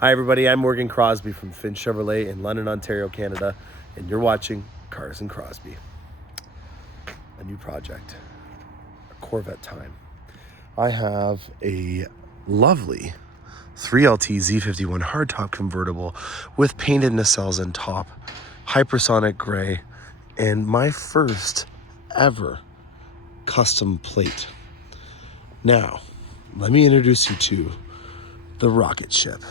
Hi everybody, I'm Morgan Crosbie from Finch Chevrolet in London, Ontario, Canada, and you're watching Cars and Crosbie. A new project, a Corvette time. I have a lovely 3LT Z51 hardtop convertible with painted nacelles in top, hypersonic gray, and my first ever custom plate. Now, let me introduce you to the rocket ship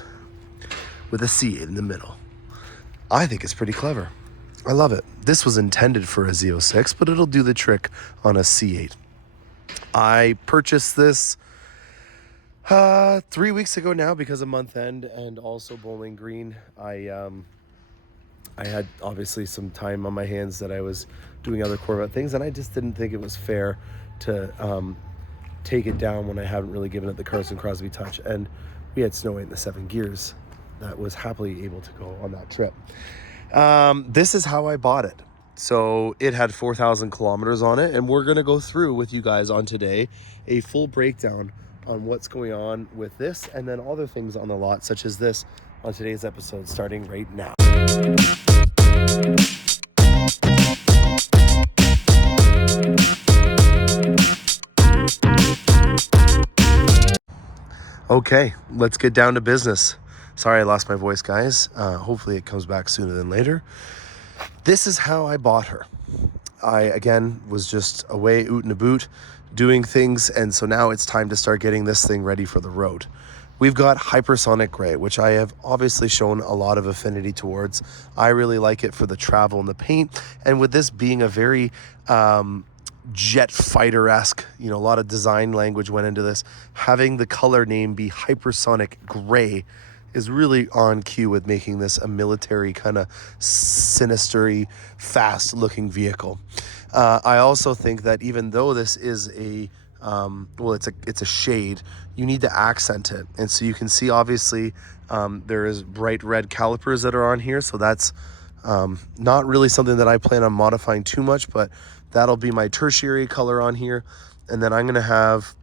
with a C8 in the middle. I think it's pretty clever. I love it. This was intended for a Z06, but it'll do the trick on a C8. I purchased this 3 weeks ago now because of month end and also Bowling Green. I had obviously some time on my hands that I was doing other Corvette things, and I just didn't think it was fair to take it down when I haven't really given it the Cars and Crosbie touch. And we had snow in the 7 gears that was happily able to go on that trip. This is how I bought it. So it had 4,000 kilometers on it, and we're going to go through with you guys on today a full breakdown on what's going on with this and then other things on the lot such as this on today's episode starting right now. Okay, let's get down to business. Sorry I lost my voice, guys. Hopefully it comes back sooner than later. This is how I bought her. I, again, was just away oot and a boot doing things, and so now it's time to start getting this thing ready for the road. We've got hypersonic gray, which I have obviously shown a lot of affinity towards. I really like it for the travel and the paint, and with this being a very jet fighter-esque, a lot of design language went into this, having the color name be hypersonic gray is really on cue with making this a military kind of sinister-y, fast-looking vehicle. I also think that even though this is it's a shade, you need to accent it. And so you can see, obviously, there is bright red calipers that are on here. So that's not really something that I plan on modifying too much, but that'll be my tertiary color on here. And then I'm going to have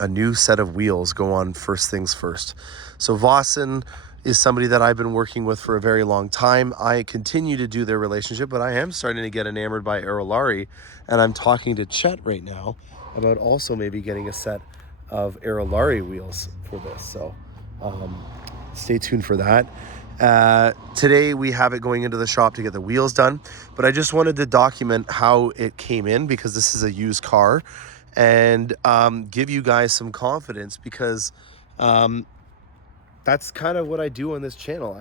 a new set of wheels go on first things first. So Vossen is somebody that I've been working with for a very long time. I continue to do their relationship, but I am starting to get enamored by Aerolarri, and I'm talking to Chet right now about also maybe getting a set of Aerolarri wheels for this. So stay tuned for that. Today we have it going into the shop to get the wheels done, but I just wanted to document how it came in because this is a used car, and give you guys some confidence because that's kind of what I do on this channel.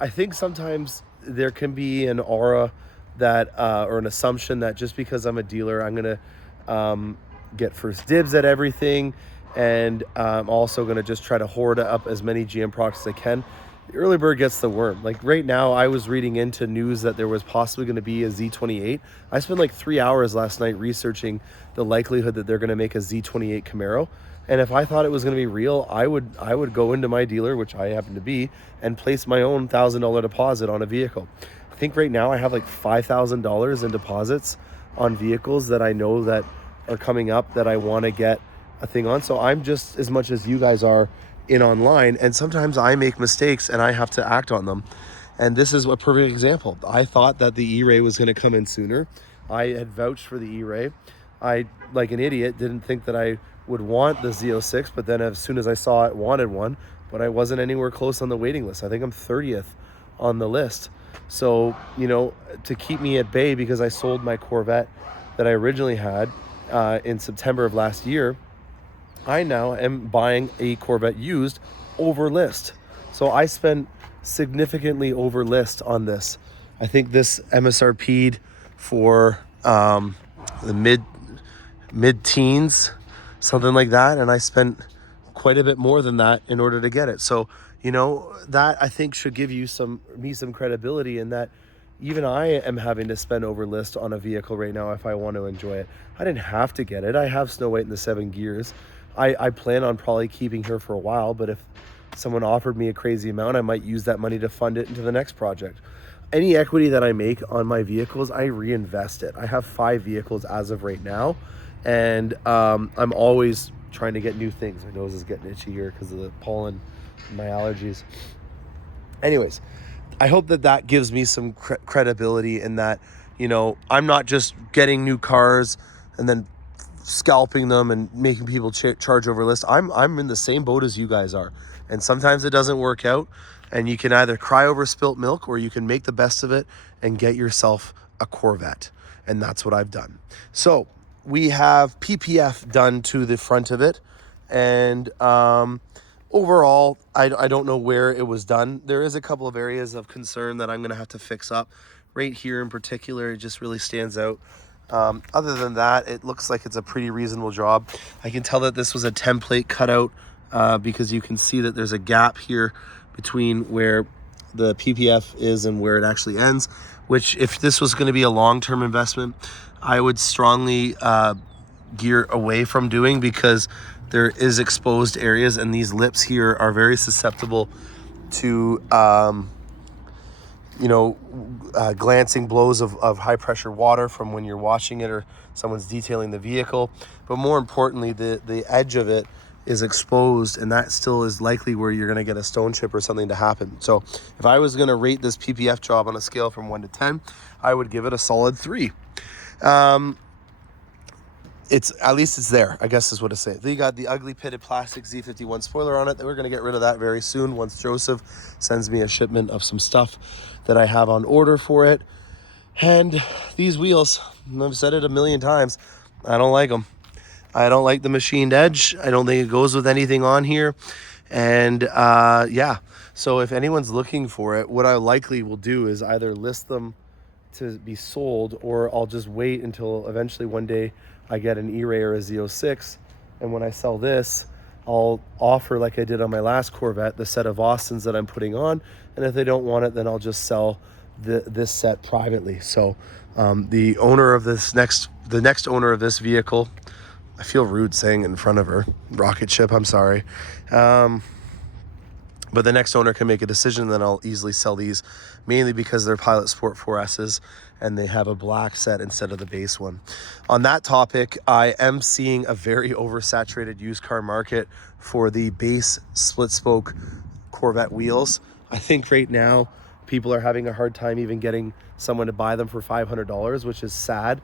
I think sometimes there can be an aura that or an assumption that just because I'm a dealer, I'm gonna get first dibs at everything, and I'm also gonna just try to hoard up as many GM products as I can. The early bird gets the worm. Like right now, I was reading into news that there was possibly going to be a Z28. I spent like 3 hours last night researching the likelihood that they're going to make a Z28 Camaro. And if I thought it was going to be real, I would go into my dealer, which I happen to be, and place my own $1,000 deposit on a vehicle. I think right now I have like $5,000 in deposits on vehicles that I know that are coming up that I want to get a thing on. So I'm just as much as you guys are in online, and sometimes I make mistakes and I have to act on them. And this is a perfect example. I thought that the E-Ray was going to come in sooner. I had vouched for the E-Ray. I, like an idiot, didn't think that I would want the Z06, but then as soon as I saw it, wanted one, but I wasn't anywhere close on the waiting list. I think I'm 30th on the list. So, to keep me at bay because I sold my Corvette that I originally had in September of last year, I now am buying a Corvette used over list. So I spent significantly over list on this. I think this MSRP'd for the mid-teens, something like that. And I spent quite a bit more than that in order to get it. So, that I think should give you some credibility in that even I am having to spend over list on a vehicle right now if I want to enjoy it. I didn't have to get it. I have Snow White in the 7 gears. I plan on probably keeping her for a while, but if someone offered me a crazy amount, I might use that money to fund it into the next project. Any equity that I make on my vehicles, I reinvest it. I have 5 vehicles as of right now, and I'm always trying to get new things. My nose is getting itchy here because of the pollen and my allergies. Anyways, I hope that gives me some credibility in that, you know, I'm not just getting new cars and then scalping them and making people charge over list. I'm in the same boat as you guys are. And sometimes it doesn't work out, and you can either cry over spilt milk or you can make the best of it and get yourself a Corvette. And that's what I've done. So we have PPF done to the front of it. And overall, I don't know where it was done. There is a couple of areas of concern that I'm going to have to fix up. Right here in particular, it just really stands out. Other than that, it looks like it's a pretty reasonable job. I can tell that this was a template cutout because you can see that there's a gap here between where the PPF is and where it actually ends, which if this was going to be a long-term investment, I would strongly gear away from doing, because there is exposed areas and these lips here are very susceptible to glancing blows of high pressure water from when you're washing it or someone's detailing the vehicle. But more importantly, the edge of it is exposed, and that still is likely where you're going to get a stone chip or something to happen. So if I was going to rate this PPF job on a scale from 1 to 10, I would give it a solid 3. At least it's there, I guess is what it's saying. Then you got the ugly pitted plastic Z51 spoiler on it. We're going to get rid of that very soon once Joseph sends me a shipment of some stuff that I have on order for it. And these wheels, I've said it a million times, I don't like them. I don't like the machined edge. I don't think it goes with anything on here. And yeah, so if anyone's looking for it, what I likely will do is either list them to be sold, or I'll just wait until eventually one day I get an E-Ray or a Z06, and when I sell this, I'll offer, like I did on my last Corvette, the set of Austins that I'm putting on, and if they don't want it, then I'll just sell this set privately. So the owner of the next owner of this vehicle, I feel rude saying it in front of her, rocket ship, I'm sorry, but the next owner can make a decision, then I'll easily sell these, mainly because they're Pilot Sport 4S's and they have a black set instead of the base one. On that topic, I am seeing a very oversaturated used car market for the base split spoke Corvette wheels. I think right now people are having a hard time even getting someone to buy them for $500, which is sad.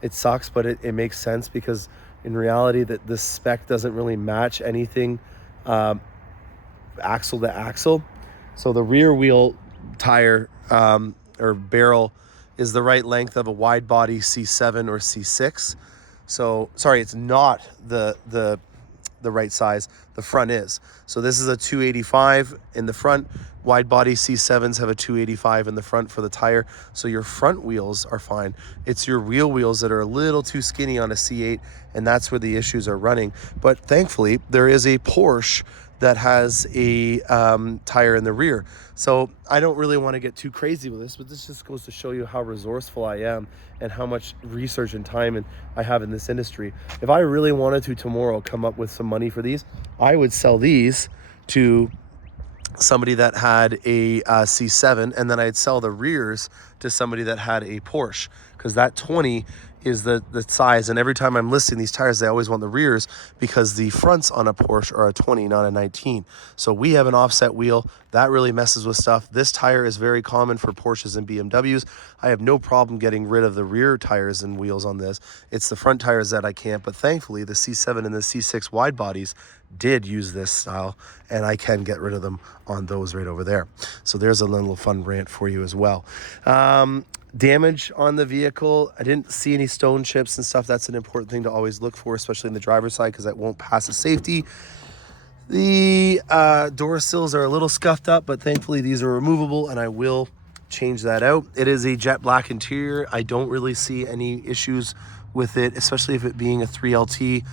It sucks, but it makes sense, because in reality that this spec doesn't really match anything axle to axle. So the rear wheel tire or barrel is the right length of a wide body C7 or C6. So sorry, it's not the right size. The front is. So this is a 285 in the front. Wide body C7s have a 285 in the front for the tire. So your front wheels are fine. It's your rear wheels that are a little too skinny on a C8, and that's where the issues are running. But thankfully, there is a Porsche that has a tire in the rear. So I don't really want to get too crazy with this, but this just goes to show you how resourceful I am and how much research and time I have in this industry. If I really wanted to tomorrow come up with some money for these, I would sell these to somebody that had a C7, and then I'd sell the rears to somebody that had a Porsche, because that 20 is the size, and every time I'm listing these tires, they always want the rears, because the fronts on a Porsche are a 20, not a 19. So we have an offset wheel that really messes with stuff. This tire is very common for Porsches and BMWs. I have no problem getting rid of the rear tires and wheels on this. It's the front tires that I can't, but thankfully the C7 and the C6 wide bodies did use this style, and I can get rid of them on those right over there. So there's a little fun rant for you as well. Damage on the vehicle, I didn't see any stone chips and stuff. That's an important thing to always look for, especially in the driver's side, because that won't pass a safety. The door sills are a little scuffed up, but thankfully these are removable, and I will change that out. It is a jet black interior. I don't really see any issues with it, especially if it being a 3LT.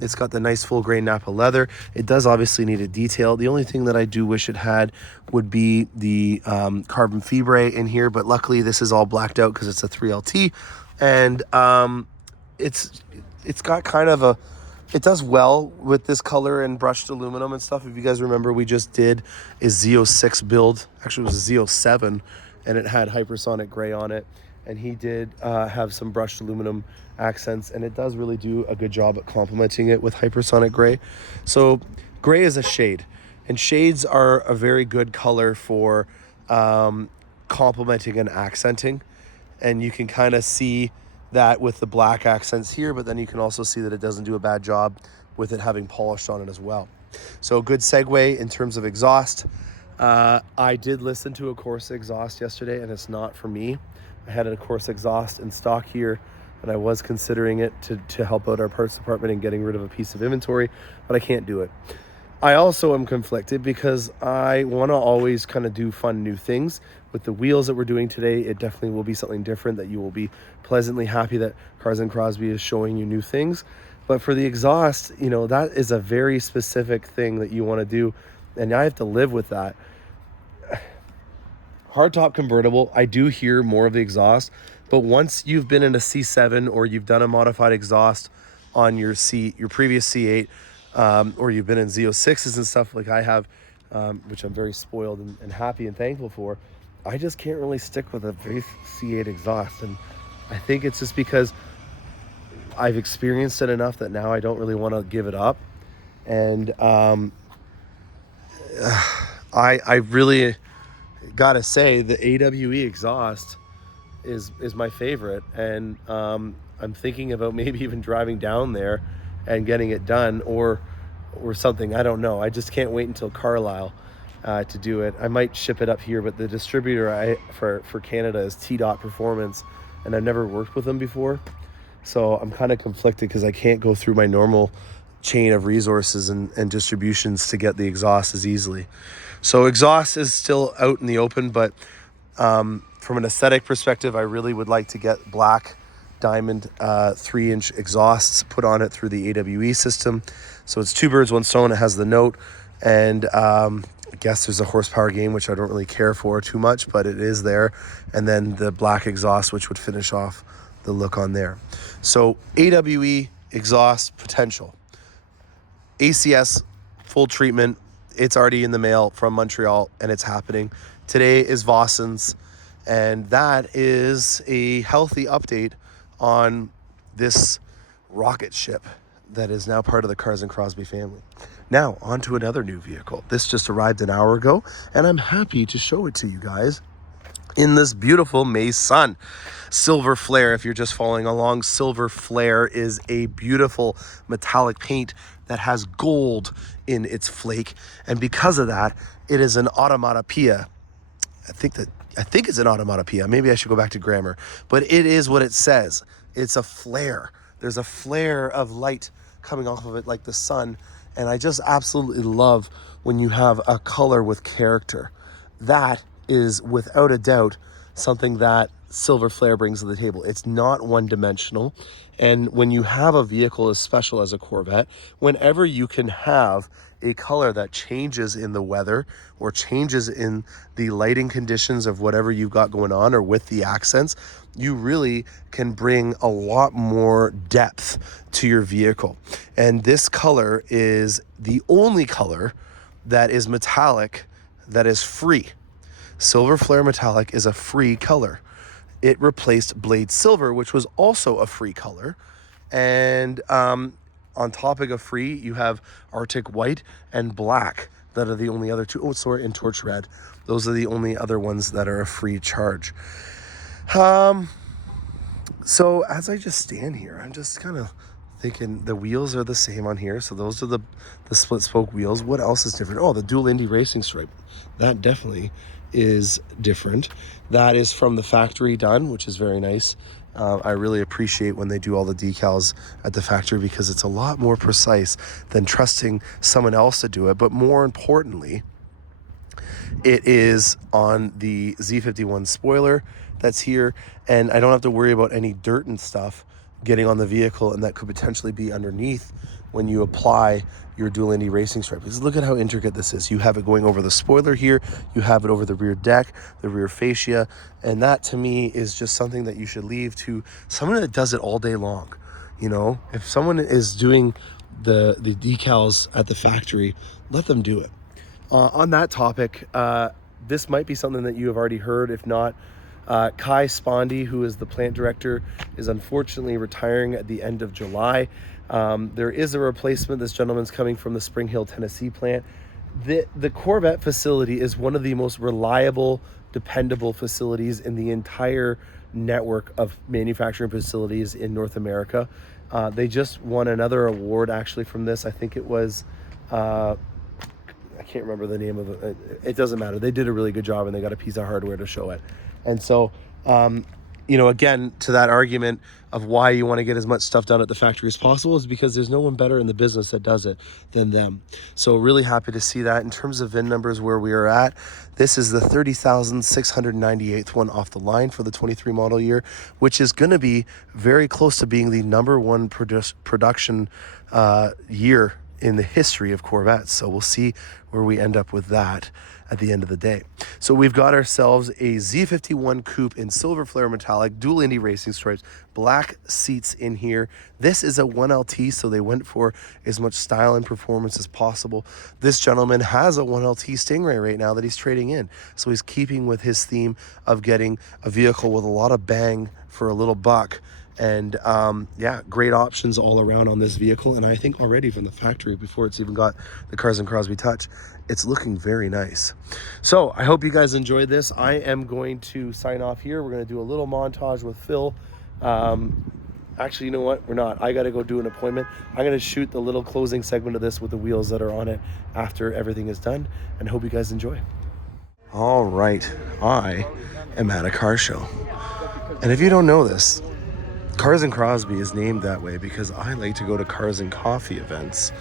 It's got the nice full grain Napa leather. It does obviously need a detail. The only thing that I do wish it had would be the carbon fibre in here, but luckily this is all blacked out because it's a 3LT, and it's got kind of a, it does well with this color and brushed aluminum and stuff. If you guys remember, we just did a Z06 build. Actually, it was a Z07, and it had hypersonic gray on it. and he did have some brushed aluminum accents, and it does really do a good job at complementing it with hypersonic gray. So gray is a shade, and shades are a very good color for complementing and accenting, and you can kind of see that with the black accents here, but then you can also see that it doesn't do a bad job with it having polished on it as well. So a good segue in terms of exhaust. I did listen to a Corsa exhaust yesterday, and it's not for me. I had a Corsa exhaust in stock here, and I was considering it to help out our parts department in getting rid of a piece of inventory, but I can't do it. I also am conflicted because I want to always kind of do fun new things. With the wheels that we're doing today, it definitely will be something different that you will be pleasantly happy that Cars and Crosbie is showing you new things. But for the exhaust, you know, that is a very specific thing that you want to do, and I have to live with that. Hardtop convertible, I do hear more of the exhaust, but once you've been in a C7 or you've done a modified exhaust on your previous C8, or you've been in Z06s and stuff like I have, which I'm very spoiled and happy and thankful for, I just can't really stick with a base C8 exhaust. And I think it's just because I've experienced it enough that now I don't really want to give it up. And I really gotta say the AWE exhaust is my favorite, and I'm thinking about maybe even driving down there and getting it done or something. I don't know. I just can't wait until Carlisle to do it. I might ship it up here, but the distributor for Canada is T-Dot Performance, and I've never worked with them before, so I'm kind of conflicted because I can't go through my normal chain of resources and distributions to get the exhaust as easily. So exhaust is still out in the open, but from an aesthetic perspective, I really would like to get black diamond 3-inch exhausts put on it through the AWE system. So it's two birds, one stone. It has the note, and I guess there's a horsepower gain, which I don't really care for too much, but it is there. And then the black exhaust, which would finish off the look on there. So AWE exhaust potential. ACS full treatment. It's already in the mail from Montreal, and it's happening. Today is Vossen's, and that is a healthy update on this rocket ship that is now part of the Cars and Crosbie family. Now, on to another new vehicle. This just arrived an hour ago, and I'm happy to show it to you guys in this beautiful May sun. Silver Flare, if you're just following along, Silver Flare is a beautiful metallic paint that has gold in its flake, and because of that, it is an automatopoeia. I think it's an automatopoeia. Maybe I should go back to grammar, but it is what it says. It's a flare. There's a flare of light coming off of it like the sun, and I just absolutely love when you have a color with character. That is without a doubt something that Silver Flare brings to the table. It's not one-dimensional, and when you have a vehicle as special as a Corvette, whenever you can have a color that changes in the weather or changes in the lighting conditions of whatever you've got going on or with the accents, you really can bring a lot more depth to your vehicle. And this color is the only color that is metallic that is free. Silver Flare Metallic is a free color. It replaced Blade Silver, which was also a free color. And on topic of free, you have Arctic White and Black that are the only other two. Oh, sorry, and Torch Red. Those are the only other ones that are a free charge. So as I just stand here, I'm just kind of thinking the wheels are the same on here. So those are the split spoke wheels. What else is different? Oh, the dual Indy racing stripe. That definitely is different. That is from the factory done, which is very nice. I really appreciate when they do all the decals at the factory because it's a lot more precise than trusting someone else to do it. But more importantly, it is on the Z51 spoiler that's here, and I don't have to worry about any dirt and stuff getting on the vehicle, and that could potentially be underneath when you apply your dual Indy racing stripe. Because look at how intricate this is. You have it going over the spoiler here, you have it over the rear deck, the rear fascia, and that to me is just something that you should leave to someone that does it all day long. You know, if someone is doing the decals at the factory, let them do it. On that topic, this might be something that you have already heard. If not, Kai Spondy, who is the plant director, is unfortunately retiring at the end of July. There is a replacement. This gentleman's coming from the Spring Hill, Tennessee plant. The Corvette facility is one of the most reliable, dependable facilities in the entire network of manufacturing facilities in North America. They just won another award actually from this. I think it was, I can't remember the name of it. It doesn't matter. They did a really good job and they got a piece of hardware to show it. And so, you know, again, to that argument of why you want to get as much stuff done at the factory as possible is because there's no one better in the business that does it than them. So really happy to see that. In terms of VIN numbers where we are at, this is the 30,698th one off the line for the 23 model year, which is going to be very close to being the number one production year in the history of Corvettes. So we'll see where we end up with that at the end of the day. So we've got ourselves a Z51 coupe in silver flare metallic, dual Indy racing stripes, black seats in here. This is a 1LT, so they went for as much style and performance as possible. This gentleman has a 1LT Stingray right now that he's trading in. So he's keeping with his theme of getting a vehicle with a lot of bang for a little buck. And yeah, great options all around on this vehicle. And I think already from the factory, before it's even got the Cars and Crosby touch, it's looking very nice. So I hope you guys enjoyed this. I am going to sign off here. We're going to do a little montage with Phil. Actually, you know what? We're not. I got to go do an appointment. I'm going to shoot the little closing segment of this with the wheels that are on it after everything is done. And hope you guys enjoy. All right. I am at a car show. And if you don't know this, Cars and Crosby is named that way because I like to go to Cars and Coffee events.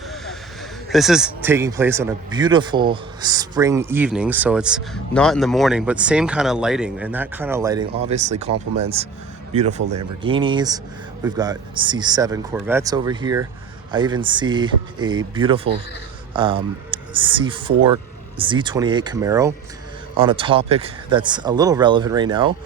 This is taking place on a beautiful spring evening, so it's not in the morning, but same kind of lighting, and that kind of lighting obviously complements beautiful Lamborghinis. We've got C7 Corvettes over here. I even see a beautiful C4 Z28 Camaro. On a topic that's a little relevant right now,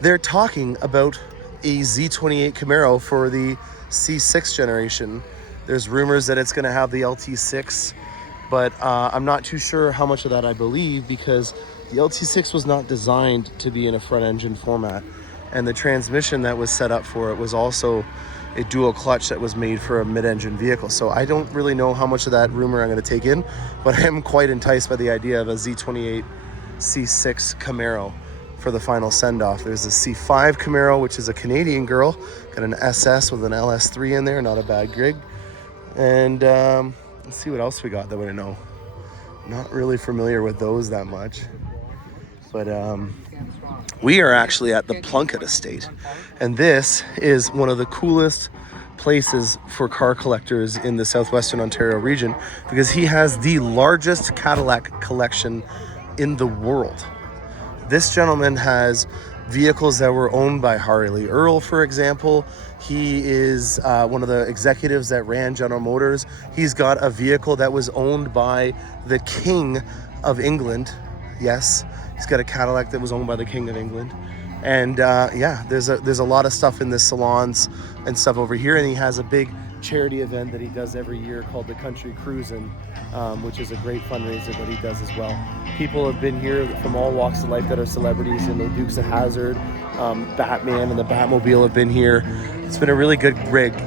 they're talking about a Z28 Camaro for the C6 generation. There's rumors that it's going to have the LT6, but I'm not too sure how much of that I believe because the LT6 was not designed to be in a front engine format, and the transmission that was set up for it was also a dual clutch that was made for a mid-engine vehicle. So I don't really know how much of that rumor I'm going to take in, but I am quite enticed by the idea of a Z28 C6 Camaro for the final send-off. There's a C5 Camaro, which is a Canadian girl, got an SS with an LS3 in there, not a bad gig. And let's see what else we got that we know. Not really familiar with those that much, but we are actually at the Plunkett Estate, and this is one of the coolest places for car collectors in the southwestern Ontario region because he has the largest Cadillac collection in the world. This gentleman has vehicles that were owned by Harley Earl, for example. He is one of the executives that ran General Motors. He's got a vehicle that was owned by the King of England. Yes, he's got a Cadillac that was owned by the King of England. And yeah, there's a lot of stuff in the salons and stuff over here. And he has a big charity event that he does every year called the Country Cruisin', which is a great fundraiser that he does as well. People have been here from all walks of life that are celebrities. You know, Dukes of Hazzard, Batman and the Batmobile have been here. It's been a really good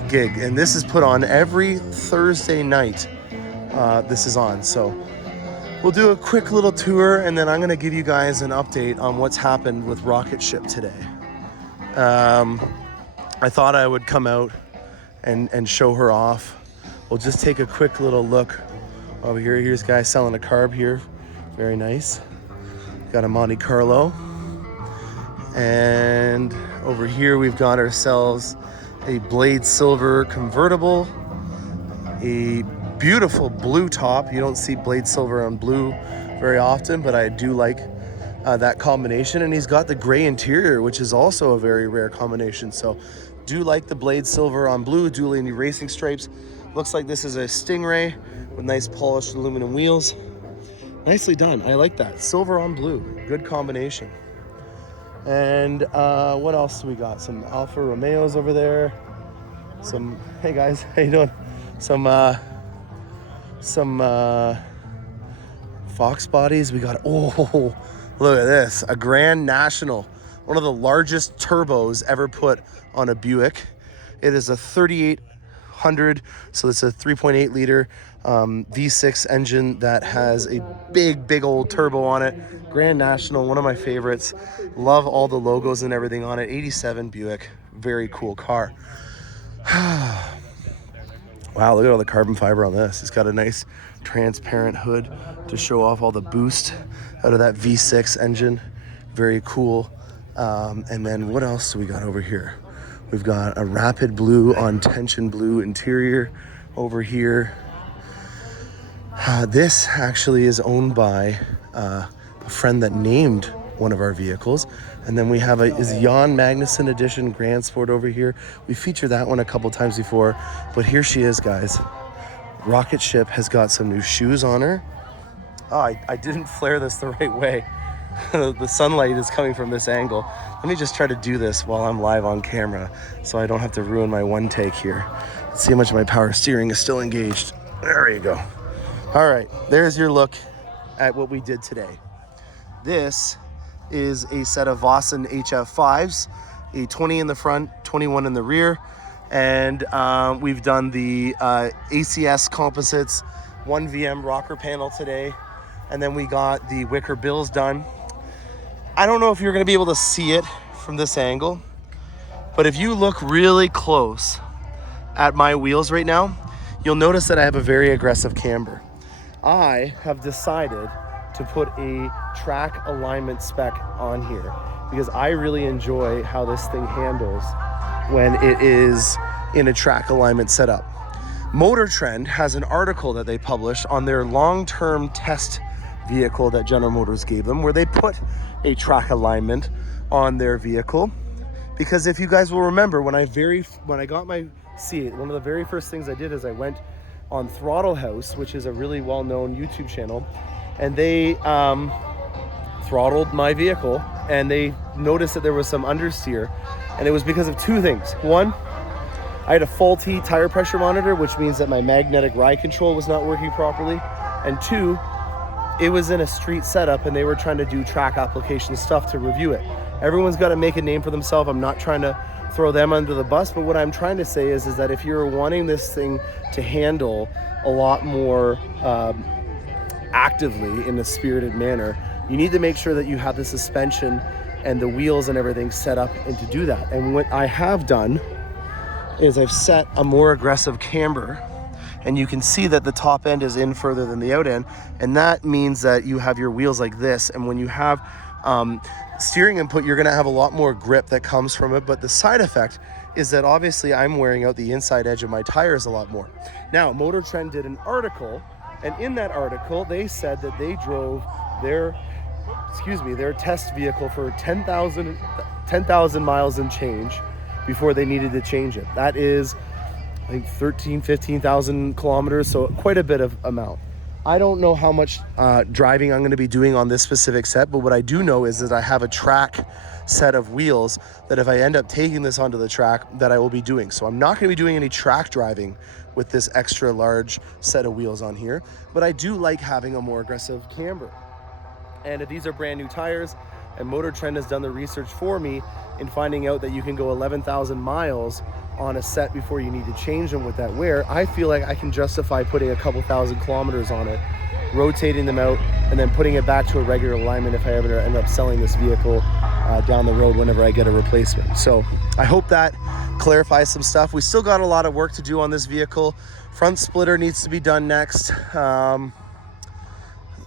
gig, and this is put on every Thursday night. This is on, so we'll do a quick little tour, and then I'm going to give you guys an update on what's happened with ROC8SHP today. I thought I would come out and show her off. We'll just take a quick little look over here. Here's a guy selling a carb here. Very nice. Got a Monte Carlo. And over here we've got ourselves a Blade Silver convertible. A beautiful blue top. You don't see Blade Silver on blue very often, but I do like that combination. And he's got the gray interior, which is also a very rare combination. So do like the Blade Silver on blue, dual Indy racing stripes. Looks like this is a Stingray with nice polished aluminum wheels. Nicely done. I like that. Silver on blue. Good combination. And what else do we got? Some Alfa Romeos over there. Some, hey guys, how you doing? Some Fox bodies. We got, oh, look at this. A Grand National one of the largest turbos ever put on a Buick. It is a 3800, so it's a 3.8 liter V6 engine that has a big old turbo on it. Grand National, one of my favorites. Love all the logos and everything on it. 87 Buick, very cool car. Wow, look at all the carbon fiber on this. It's got a nice transparent hood to show off all the boost out of that V6 engine. Very cool. And then what else do we got over here? We've got a rapid blue on tension blue interior over here. This actually is owned by a friend that named one of our vehicles. And then we have a Jan Magnuson edition Grand Sport over here. We featured that one a couple times before, but here she is, guys. ROC8SHP has got some new shoes on her. Oh, I didn't flare this the right way. The sunlight is coming from this angle. Let me just try to do this while I'm live on camera so I don't have to ruin my one take here. Let's see how much of my power steering is still engaged. There you go. All right, there's your look at what we did today. This is a set of Vossen HF5s, a 20 in the front, 21 in the rear. And we've done the ACS composites, 1VM rocker panel today. And then we got the wicker bills done. I don't know if you're gonna be able to see it from this angle, but if you look really close at my wheels right now, you'll notice that I have a very aggressive camber. I have decided to put a track alignment spec on here because I really enjoy how this thing handles when it is in a track alignment setup. Motor Trend has an article that they published on their long-term test vehicle that General Motors gave them, where they put a track alignment on their vehicle. Because if you guys will remember, when I got my C8, one of the very first things I did is I went on Throttle House, which is a really well-known YouTube channel, and they throttled my vehicle, and they noticed that there was some understeer, and it was because of two things. One, I had a faulty tire pressure monitor, which means that my magnetic ride control was not working properly, and two, it was in a street setup and they were trying to do track application stuff to review it. Everyone's got to make a name for themselves. I'm not trying to throw them under the bus, but what I'm trying to say is that if you're wanting this thing to handle a lot more actively in a spirited manner, you need to make sure that you have the suspension and the wheels and everything set up and to do that. And what I have done is I've set a more aggressive camber, and you can see that the top end is in further than the out end, and that means that you have your wheels like this, and when you have steering input, you're going to have a lot more grip that comes from it. But the side effect is that obviously I'm wearing out the inside edge of my tires a lot more. Now, Motor Trend did an article, and in that article they said that they drove their test vehicle for 10,000 miles and change before they needed to change it. That is, I think, 15,000 kilometers, so quite a bit of amount. I don't know how much driving I'm going to be doing on this specific set, but what I do know is that I have a track set of wheels that if I end up taking this onto the track, that I will be doing. So I'm not going to be doing any track driving with this extra large set of wheels on here, but I do like having a more aggressive camber. And if these are brand new tires, and Motor Trend has done the research for me in finding out that you can go 11,000 miles on a set before you need to change them with that wear, I feel like I can justify putting a couple thousand kilometers on it, rotating them out, and then putting it back to a regular alignment if I ever end up selling this vehicle down the road whenever I get a replacement. So I hope that clarifies some stuff. We still got a lot of work to do on this vehicle. Front splitter needs to be done next.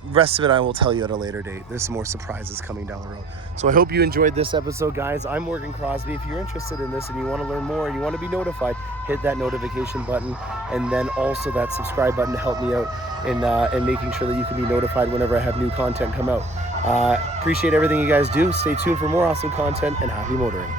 Rest of it I will tell you at a later date. There's some more surprises coming down the road. So I hope you enjoyed this episode, guys. I'm Morgan Crosbie. If you're interested in this and you want to learn more and you want to be notified, hit that notification button, and then also that subscribe button to help me out in making sure that you can be notified whenever I have new content come out. Appreciate everything you guys do. Stay tuned for more awesome content, and happy motoring.